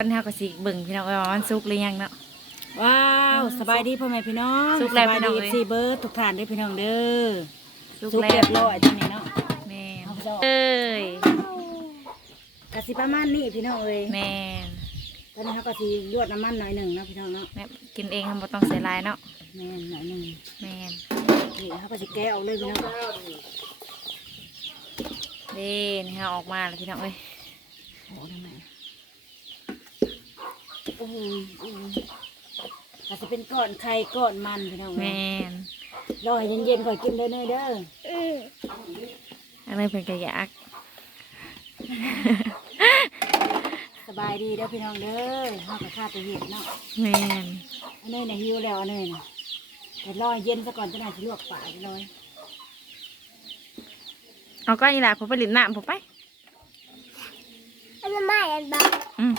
ตอนเฮาก็สิเบิ่งพี่น้องว่ามันสุกหรือยังเนาะ ว้าวสบายดีพ่อแม่พี่น้องสุกแล้วสบายพี่น้ดีองเอ้ยซีเบิร์ดทุกท่านเด้วยพี่น้องเด้อสุกสุกแล้เรีวยบร้อยจังนี้เนาะแม่นเอาไปดอกเอ้ยกะสิประมาณนี้พี่น้องเอ้ยแม่นตอนนี้เขาก็สิลวดน้ำมันหน่อยหนึ่งเนาะพี่น้องเนาะแม่กินเองทำบ่ต้องใส่ลายเนาะแม่นหน่อยหนึ่งแม่นนี่เขาก็สิแกะออกเลยพี่น้องเด้นี่เฮาออกมาแล้วพี่น้องเอ้ยโอ้ทำไม โอ้โหโอ้โหก็จะเป็นก้อนไข่ก้อนมันพี่น้องเอ้ยแม่นรอให้เย็นๆก่อนกินเด้อเนยเด้ออันนี้เพิ่นก็อยากสบายดีเด้อพี่น้องเด้อเฮาก็ข้าไปเห็ดเนาะแม่นอันนี้น่ะหิวแล้วอันนี้น่ะแต่รอให้เย็นซะก่อนจะน่าสิลวกปลาไปเลยเอาก็อีหล่ะผมไปหลินน้ำผมไป อันนั้นไม่อันบ้าอืม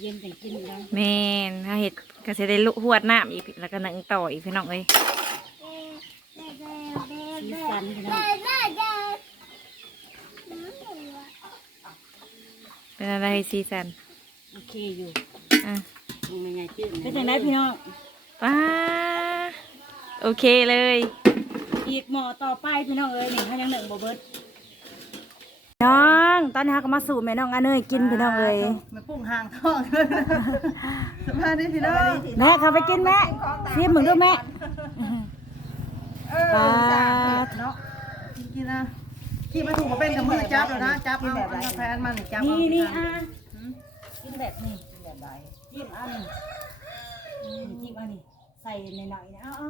เย็นจังกินแล้วแม่นถ้าเฮ็ดก็สิได้ลุหวดน้ำอีกแล้วก็นึ่งต่ออีกพี่น้องเอ้ยสีสันพี่น้องเป็นอะไรซีซันโอเคอยู่อะยังไงพี่เป็นจังไดพี่น้องป้าโอเคเลย อีกหม้อต่อไปพี่น้องเอ้ยนี่เขายังหนึ่งบ่เบิด น้อง ตอนนี้เขาก็มาสู่แม่น้องอันเนยกินพี่น้องเอ้ยมาปุ้งห่างท้องสบายดีพี่น้องแม่เขาไปกินแม่ซีมึงด้วยแม่เออสาเนาะกินนะขี่มาถูกมาเป็นกับมือจับแล้วนะจับเอาอันกาแฟมันจับนี่เอานี่อะกินแบบนี้กินแบบใดจิ้มเอันนี้อืมจิ้มเอันนี้ใส่หน่อยๆนะเอาเอา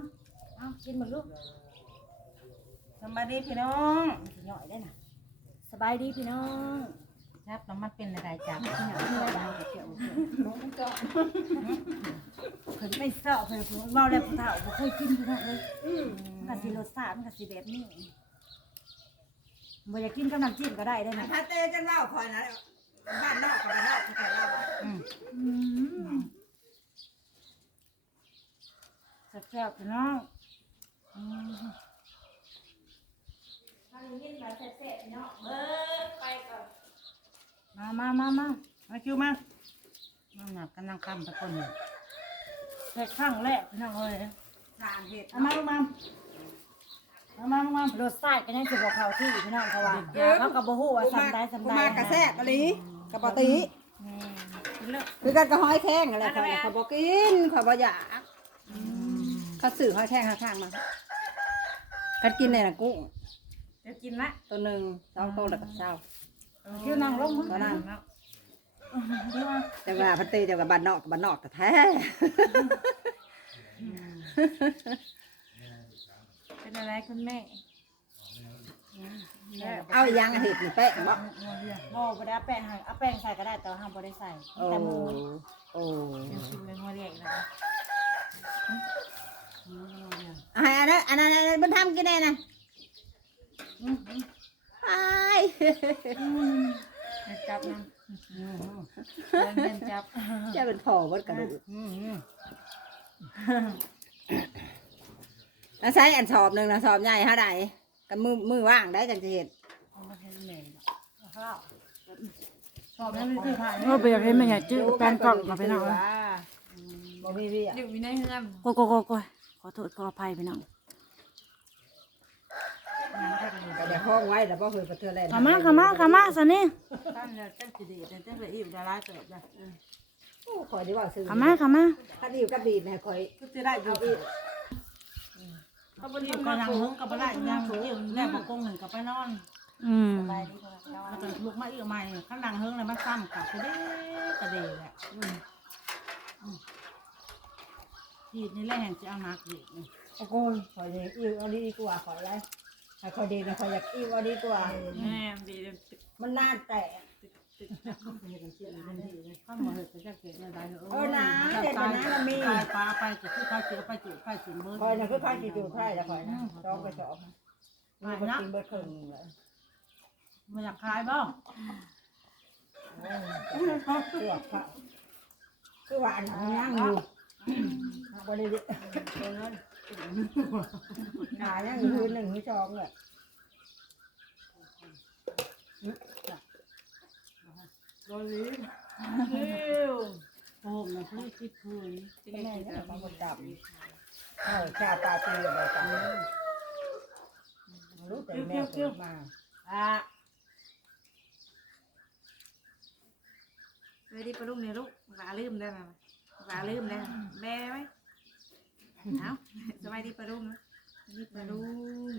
เอากินมึงลูกสบายดีพี่น้องสิหน่อยได้น่ะ สบายดีพี่น้องจับน้ำมันเป็นอะไรจับพี่น้องเมื่อยดาวเกี่ยวเกี่ยวเพิ่นไม่เศร้าเพิ่นเพิ่นเมาแล้วผู้เฒ่าบ่เคยกินพี่น้องเลยมันก็สิรสชาติมันก็สิแบบนี้บ่อยากกินกับน้ำจิ้มก็ได้ได้น่ะถ้าเต้จังเล่าคอยนะบ้านนอกคอยนอกที่ใครเล่าอืมแซ่บๆพี่น้องอืม มามามามามาคิวมาน้ำหนักกันนั่งคำตะคนอยู่เผ็ดครั้งแรกพี่น้องเอ้ยทางเห็ดเอามาลงมาเอามาลงมารสชาติก็ยังสิบ่เข้าที่พี่น้องเขาว่าเขาก็บ่ฮู้ว่าซ้ำได้ซ้ำได้มากระแซบอะไรกระปตีแม่กินแล้วคือกันกระห้อยแข้งอะไรเขาเขาบอกกินเขาบอกอยากเขาสื่อห้อยแข้งข้างๆมากัดกินเนี่ยนะกุ้ง จะกินละตัวหนึ่งสองตัวแล้วก็เช้าชื่อนางลงมึงตัวนั้นเดี๋ยวมาแต่เวลาพันตีเดียวกับบ้านนอกกับบ้านนอกแต่แท้ เป็นอะไรคุณแม่เอาอีกอยังอะเห็ดนี่เป๊ะบ่โม่บ่ได้เอาแป้งให้เอาแป้งใส่ก็ได้แต่ว่าห้ามบ่ได้ใส่มีโอ้แต่หมูโอ้เดี๋ยวชิมเลยหัวเรียกนะอันนั้นอันนั้นอันนั้นมันทำกินแน่นะ ไอ้จับนะเล่นจับจะเป็นพ่อวัดกระดูกแล้วใช้อันสอบหนึ่งนะสอบใหญ่เท่าไหร่กับมือมือว่างได้จังจะเห็ดเอามาให้แม่ข้าวชอบนั่นคือถ่ายโอ้ไปอยากให้แม่อยากจื้อแป้นกล่องมาไปหน่อยบ่มีพี่อะอยู่ในเฮือนโกโกโกโกขอโทษขออภัยพี่น้อ งก็เดี๋ยวห้องไว้แล้วบ่เคยประเทือนแลนขามาขามาขามาสันนี่ตั้งแต่ตั้งสิดีแต่ตั้งแต่อิ่มจะร้ายเกิดจ้ะโอ้ขอดีว่าซื้อขามาขามาถ้าดีกับดีแม่คอยก็จะได้อยู่อีกเขาบริก็นั่งเฮิงกับอะไรนั่งเฮิงแม่บอกกงหนึ่งกับไปนอนอืมแล้วก็ลุกมาอีกใหม่ข้างนั่งเฮิงเลยมาซ้ำกับกระเดกระเดแหละทีนี่แหละแห่งจะเอานักดีโอ้โหขอดีอิ่มเอาดีกว่าขออะไร ให้คอยดีนะคอยอยากอิ่มเอาดีกว่า แม่ดีมันนานแต่ข้าวหมูเห็ดจะเกิดอะไรเอเออนะเด็ดนะมันมีตายปลาไปจะคือข้าวเจียวไปจุไปจุเบิร์คอยนะคือข้าวจีจูไข่แล้วคอยนะต้องไปสอบมีคนกินเบิดครึ่งเลยมาอยากขายบ้างคือว่าคือว่าอันนี้ย่างอยู่บริเวณนั้น ขายย่างอยู่หนึ่งที่สองเลยขโดนลิ้นโอ้มันเพิ่งคิดคืนที่แม่กินแล้วมันก็จับข้าวชาปลาตีอะไรกันรู้แต่แม่เกิดมาอะเวทีปลาลุงเนี่ยลูกหลาลืมได้ไหมหลาลืมได้ไหมแม่ไหม เอ้าสบายดีปลาลุงนะนี่ปลาลุง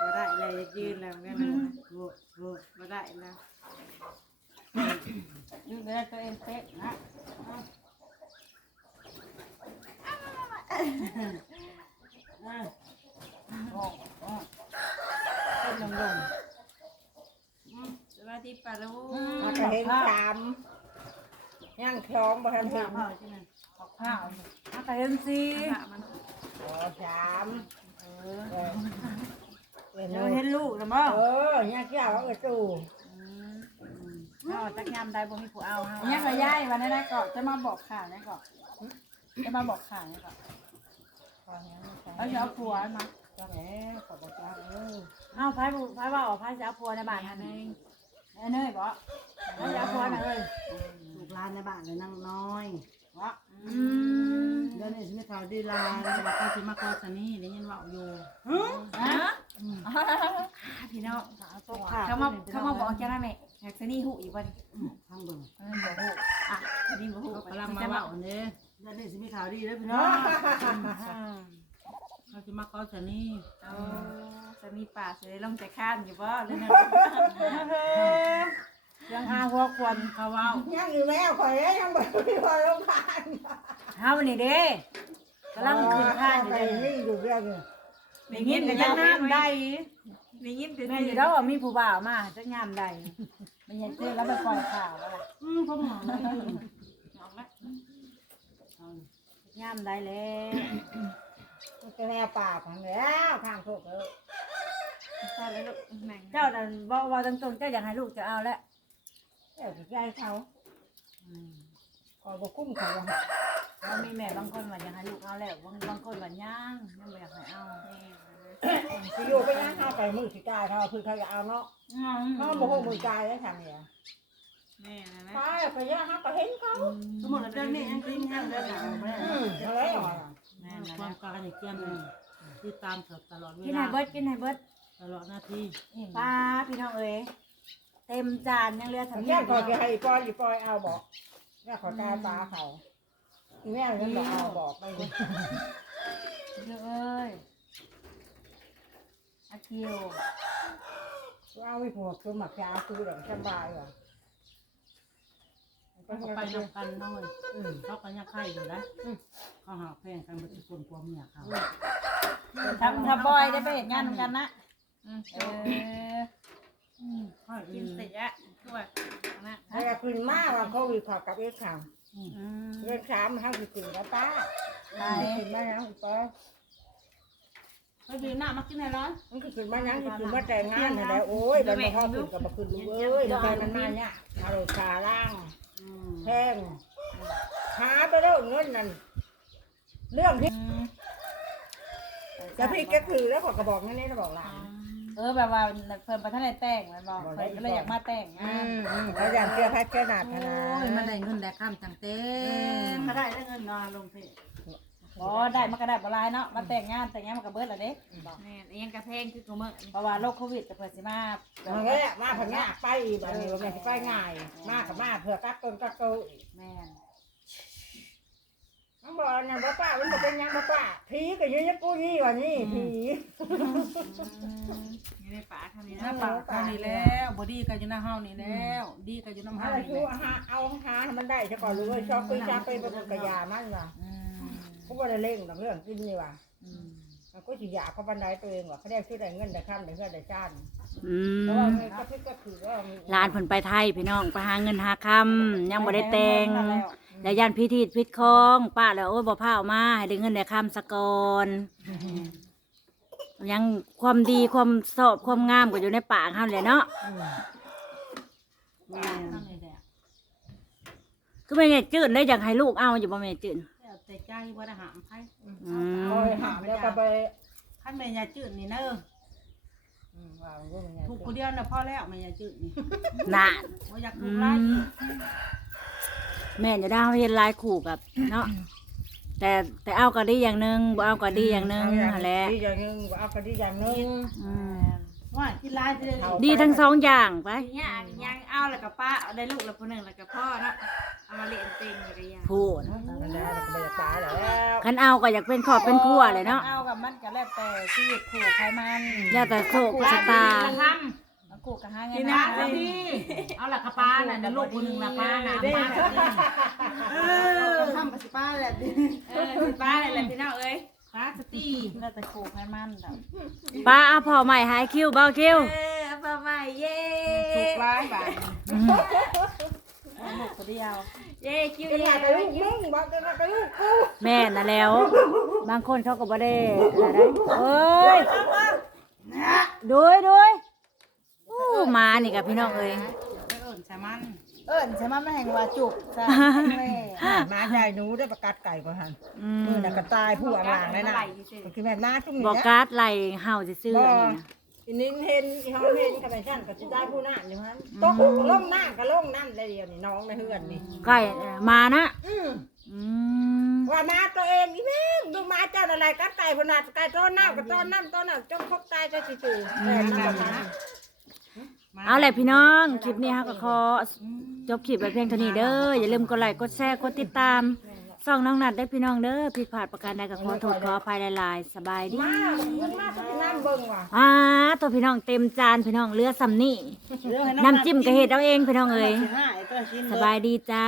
มาได้เลยอยากยืนแล้วแม่เลยโอ้โหมาได้แล้วดูแลตัวเองเป๊ะนะต้นลงลงสบายดีปลาลุงมันก็เห็นสามย่างคล้องบ่ทันถึงข้าวใช่ไหมออก ข้าวมาไปเอ็นซีมันอ๋อสามเออเอเดี๋ยวอเห็นลูกนะมั้งเออย่างเจ้าเออจู่เอาจักยามใดบ่มีผู้เอาเฮาเนี่ยก็ย่ายวันนั้นนะก็จะมาบอกข่าวนะก็จะมาบอกข่าวนะก็ขอให้มันใส่แล้วจะเอาผัวมาจ้าแม่ขอบคุณจ้าเออเอาไผผู้ไผว่าออกไผจะเอาผัวในบ้านอัหั่นนนี้ไอ้เนยบอกไผจะเอาผัวน่ะเอ้ยลูกหลานในบ้านเลยนั่งน้อย วะอืมเดี๋ยวนี้สิมีข่าวดีลาว่าเขาสิมาขอสนี่ได้ยินเว่าอยู่ฮะพี่น้องเอาตกข้าวเขามาเขามาบอกจะได้ไหมอยากจะนี่หูอีกวันทางเบิ่งเออบอกลูกอะนี่บ่หูเขากำลังมาจะเว่าอันนี้เดี๋ยวนี้สิมีข่าวดีแล้วพี่น้องเขาสิมาขอสนี่เอาจะมีป่าจะได้ลงใจข้ามอยู่บ่เรื่อง นั้นเรื่องอาหัวควนเขาเว่าย่างอยู่แม่ข่อยแล้วยังบ่มีพอโรงพยาบาลเฮานี่เด้กำลังขึ้นข้านอยู่ไปเด้นี่อยู่เรื่องมียิเงินนกักันนยัยังงน้ำน้ำได้มีเงินแต่แม่อยู่แล้วว่ามีผู้บ่าวมาจักยามใดไม่ใช่เจ๊แล้วไปปล่อยข่าวอะไรอืมพ่อหมอไม่ตื่นออกแล้วยามใดแล้วมันจะแม่ปากมันแล้วข้างโคกเออตอนแล้วลูกแม่งเจ้านั่นบ่ว่าตรงๆเจ้าอยากให้ลูกจะเอาแล้ว เดี๋ยวจะใจเขาขอบ่คุ้มเขาเรามีแม่บางคนว่าอยากให้ลูกเอาแล้วบางบางคนว่ายังยังบ่อยากให้เอาสิอยู่ไปยังเขาไปมือสิกายเขาคือเขาจะเอาเนาะเขาบ่ฮู้มือกายแล้วทางเนี่ยแม่นะนะไปไปยังเขาก็เห็นเขาสมมติว่าเรื่องนี้ยังกินยังได้หนาวแม่อืมอะไรอะแม่นควานะมการในเกี่ยมติดตามตลอดเวกินลาให้เบิดกินให้เบิดตลอดหน้าที่ป้าพี่น้องเอ้ย เต็มจานยังเหลือผมทำแย่ขอจะให้ปอยอีปอยเอาบอกแม่ขอกายปลาเขาแม่ยังบอกเอาบอกไปเลยเยอะเอ้ยอาคิวเอาไปผัวคือหมักยาคือแบบสบายว่ะไปเขาไปไปเลยนำกันน้อยเขาก็ยังไข่อยู่นะเขาหาแพงกันเป็นคนพวเมียเขาทำทับบอยได้ไปเห็นงานเหมือนกันนะอืมเออค่ อยกิกินนเสร็จแล้วตัวนะแต่คืนมาว่าโควิดขอกับเอ็กซ์สามอืมเอ็กซ์สามห้าสิบสี่แล้วป้าไปคืนมายังอีปอยไปดื่มน้ำมากินให้ร้อนมันคือคืนมายังคือคืนมาแต่งงานอะไรโอ้ยมันมาเข้าคืนกับมาคืนลูกเอ้ยมันมันมาเนี่ยมาเลยขาล่างแพงหาไปแล้วเงินนั่นเรื่องที่จะพี่ก็คือแล้วขอกระบอกนั่นนี่นะบอกหลาน เออแบบว่าเพิ่นประท่านได้แต่งมันบอกบอกได้ เพิ่นก็เลยอยากมาแต่งอืงานมอืมเขาอยากเชื่อพัดแค่หนาดโอ้นะยมันได้เงินได้ข้ามจังเต้มาได้ได้เงินนอนลงเพจบ่ได้มันก็ได้บ่หลายเนาะมาแต่งงานแต่งงานมันก็เบิดแล้วเด้บอกแม่ยังกระเพงคือกูเมื่อเพราะว่าโรคโควิดจะเพิ่นสิมามันก็มาผันงาไปแบบนี้ว่าแม่สิไปง่าย มากับมาเผื่อกักต้นกักโตอีกแม่น มันบอกนะบ่ป้ามันบ่เป็นหยังบ่ป้าผีก็อยู่ในกูนี่ว่านี่ผี อยู่ในป่าคำนี้หน้านะปากเขานี่แล้วบอดี้ก็อยู่หน้าเฮานี่แล้ว ดีก็อยู่น้ำเฮาอะไรนี่คือแหละหาเอาหาให้มันได้ซะก่อนรู้ว่าชอบไปชอบไปบ่กระยามันว่ะอืมกูบ่ได้เล่งดอกเรื่องกินนี่ว่ะ อืม มันก็สิอยากเขาบันไดตัวเองว่ะเขาได้ชื่อได้เงินได้ค่ำได้เงินได้ชาติอืเพราะว่ามเงินก็คือก็คือว่าหลานเพิ่นไปไทยพี่น้องไปหาเงินหาคำยังบ่ได้แต่งแล้วแล้วยันพิธีพิดคองป้าแล้วโอ้ยบ่พาออกมาให้ได้เงินได้คำสะกอนยังความดีความสอบความงามก็อยู่ในปากเฮาแหละเนาะแม่นั่นนี่แหละคือแม่ใหญ่จืดได้อยากให้ลูกเอาอยู่บ่แม่จืด แล้วแต่ใจว่าได้หามไผอืม คอยหาแล้วก็ไปขั้นแม่ยาจืดนี่เนอะอืมว่ามันก็มันถูกคนเดียวน่ะพอแล้วไม่อยากจืดนี่น่ะบ่อยากอืถูกหลายมแม่จะได้เฮ็ดหลายคู่กับเนาะแต่แต่เอาก็ดีอย่างหนึงบ่เอาก็ดีอย่างหนึงนั่นแหละดีอย่างหนึงบ่เอาก็ดีอย่างหนึงอืมว่ากินหลายสิได้ดีทั้งสองอย่างไปย่างย่างเอาแล้วก็ป้าเอาได้ลูกแล้วคนหนึ่งแล้วก็พ่อเนาะเอามาเลี้ยงเต็งเลยย่างพูดมันแล้วก็บ่อยากตายแล้ว คันเอาก็อยากเป็นครอบเป็นครัวเลยเนาะเอากับมันก็แล้วแต่ชีวิตคู่ใครมันแล้วแต่โชคชะตาทแล้วกูก็หาเงิำกินนมานะพี่ เอาละกระปาน่ะเดี๋ยวลูกคนหนึงละปาน่ะมาทำกับสิป้าแหละดิเออสิป้าอะไรแหละพี่น้องเอ้ยปาสตีแล้วแต่คู่ใครมันดอกป้าเอาพอใหม่หายคิวเบาคิวเออเอามาใหม่เย้ถูกร้ายบาทอืมเอาลูกคนเดียว เย้คิวจะเย้มาไปลูกมึงบอกจะมาไปลูกกูแม่น่ะแล้ว บางคนเขาก็บ่ได้อะไรเอ้ยดูยดูยอู้มานี่กับพี่น้องเอ้ยไปเอิ้นใส่มันเอิ้นใช่มั้ยมันแห่งว่าจุกจ้ะแม่มาใหญ่หนูได้ประกาศไก่ก่อนหันอืมือมน่ะก็ตายผู้อ่างเลยนะคือแม่มาทุ่มบอกนี้การ์ดไหลเห่าซื่อๆอันนี้นะ อีนิ้นเห็นอีห้องเห็นกับไปชั้นก็จะได้ผู้น้ำอยู่ฮันตกลงน้ำก็ลงน้ำเลยเดียวนี่น้องในเฮือนนี่ใกล้เอ่อมานะอืมอืมว่ามาตัวเองอีแม่ดูมาเจ้าอะไรกัดไก่พนัดไก่ต้นน้ำกับต้นน้ำต้นน้ำจนครบตายก็จืดๆแต่น้ำมันเอาแหละพี่น้องคลิปนี้ฮะก็ขอจบคลิปไปเพียงเท่านี้เด้ออย่าลืมกดไลค์กดแชร์กดติดตาม ส่องน้องนัดได้อพี่น้องเด้อผิดพลาดประการใดก็ขอโทษขออภัยหลายๆสบายดีมามันมาก็น้ำเบิ่งว่ะอ่าตัวพี่น้องเต็มจานพี่น้องเหลือสำนี่น้ำจิ้มก็เฮ็ดเอาเองพี่น้องเอ้ยสิหายตัวชิ้นสบายดีจ้า